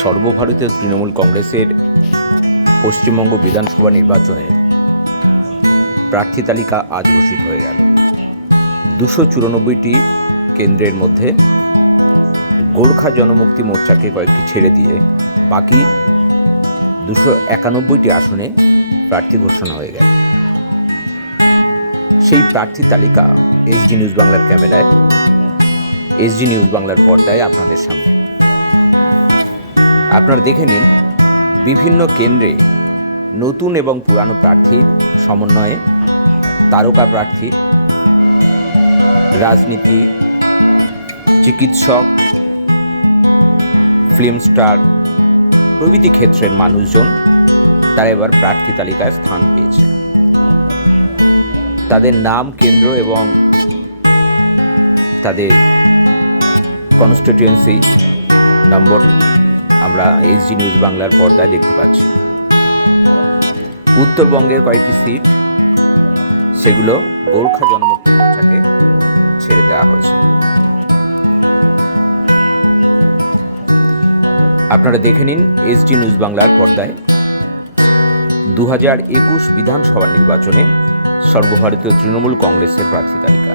সর্বভারতীয় তৃণমূল কংগ্রেসের পশ্চিমবঙ্গ বিধানসভা নির্বাচনে প্রার্থী তালিকা আজ ঘোষিত হয়ে গেল। 294টি কেন্দ্রের মধ্যে গোর্খা জনমুক্তি মোর্চাকে কয়েকটি ছেড়ে দিয়ে বাকি 291টি আসনে প্রার্থী ঘোষণা হয়ে গেল। সেই প্রার্থী তালিকা এসডি নিউজ বাংলার ক্যামেরায়, এসডি নিউজ বাংলার পর্দায় আপনাদের সামনে। আপনারা দেখে নিন বিভিন্ন কেন্দ্রে নতুন এবং পুরানো প্রার্থীর সমন্বয়ে তারকা প্রার্থী, রাজনীতি, চিকিৎসক, ফিল্ম স্টার প্রভৃতি ক্ষেত্রের মানুষজন তারা এবার প্রার্থী তালিকায় স্থান পেয়েছে। তাদের নাম, কেন্দ্র এবং তাদের কনস্টিটিউয়েন্সি নম্বর আমরা এসডি নিউজ বাংলার পর্দায় দেখতে পাচ্ছি। উত্তরবঙ্গের কয়েকটি সিট, সেগুলো গোর্খা জনমুক্তি মোর্চাকে ছেড়ে দেওয়া হচ্ছে। আপনারা দেখে নিন এসডি নিউজ বাংলার পর্দায় 2021 বিধানসভা নির্বাচনে সর্বভারতীয় তৃণমূল কংগ্রেসের প্রার্থী তালিকা।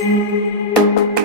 ধন্যবাদ।